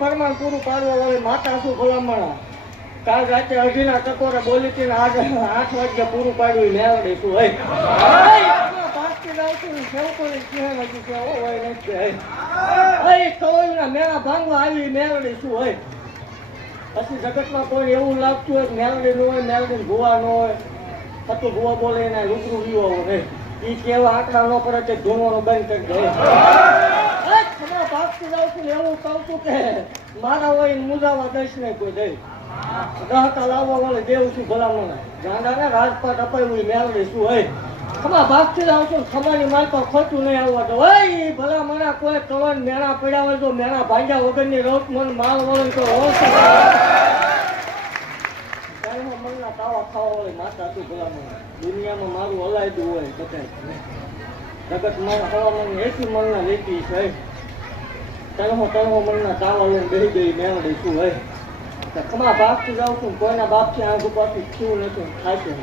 ફરમાન પૂરું પાડવા વાળી માતા શું ભલામણ કાલ રાતે અઢીના ટકોરે બોલી હતી 8 વાગ્યા પૂરું પાડ્યું મેળડે શું મેળા ભાંગવા આવી મેળડે શું હોય પછી જગતમાં કોઈ એવું લાગતું હોય મેળડી નું હોય મેળડી ભૂવા ન હોય હતું ભૂવા બોલે એના રૂબરૂ વિવો નહીં એ કેવા આંકડા ન પડે તે ધૂણવાનું બંધ કરી દે ભાગતી જાઉં છું એવું કહું છું કે મારા હોય મુજાવા દઈશ નહીં કોઈ દઈ દહકા લાવવા વાળે દેવું છું ભલામણ ગાંડા ને રાજપાટ અપાયું મેળવી શું હોય ખમા ભાગતી જાઉં છું ખમાની માલપા ખોટું નહીં આવવા દો હોય ભલામણ કોઈ કવન મેળા પડ્યા હોય તો મેળા ભાગ્યા વગરની રોટ મન માલ વળે તો મનના તાવા ખાવા વાળી માતા હતું ભલામણ દુનિયામાં મારું હલાયદું હોય બધા જગતમાં હવામાન એસી મનના લેતી છે તણહો મનના તાવા લઈને બેસી ગઈ મેળડી શું હોય ખમા બાપથી જાઉં છું કોઈના બાપથી આંખ ઉપાથી થયું નથી ખાતું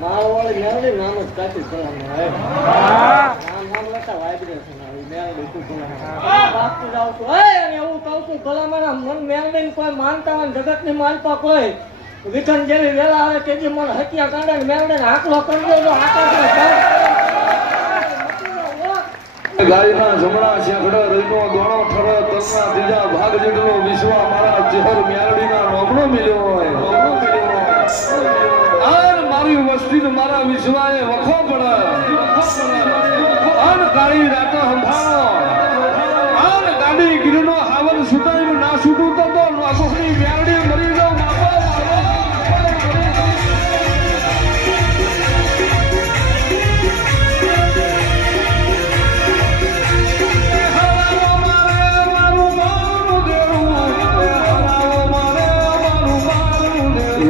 મારો વાળી મેળડી નામ જ કાઢી ભલામણ નામ લેતા વાઇબ્રેશન આવી મેળડી શું ભલામણ બાપથી જાઉં છું અને એવું કહું છું ભલામણ મન મેળડીને કોઈ માનતા હોય જગતની માનતા કોઈ વિઘન જેવી વેલા આવે તેથી મને હત્યા કાંડા મેળડીને હાકલો કરી દેજો ગાયના જમણા શેકડો રઈનો દોણો ઠરો તલના ત્રીજા ભાગ જેટલો વિશ્વા મારા ચહેર મેરડીના નોમણો મિલ્યો હોય આર મારી વસ્તી મારા વિશ્વાએ વખો પડે અન કાળી રાતો સંભાળો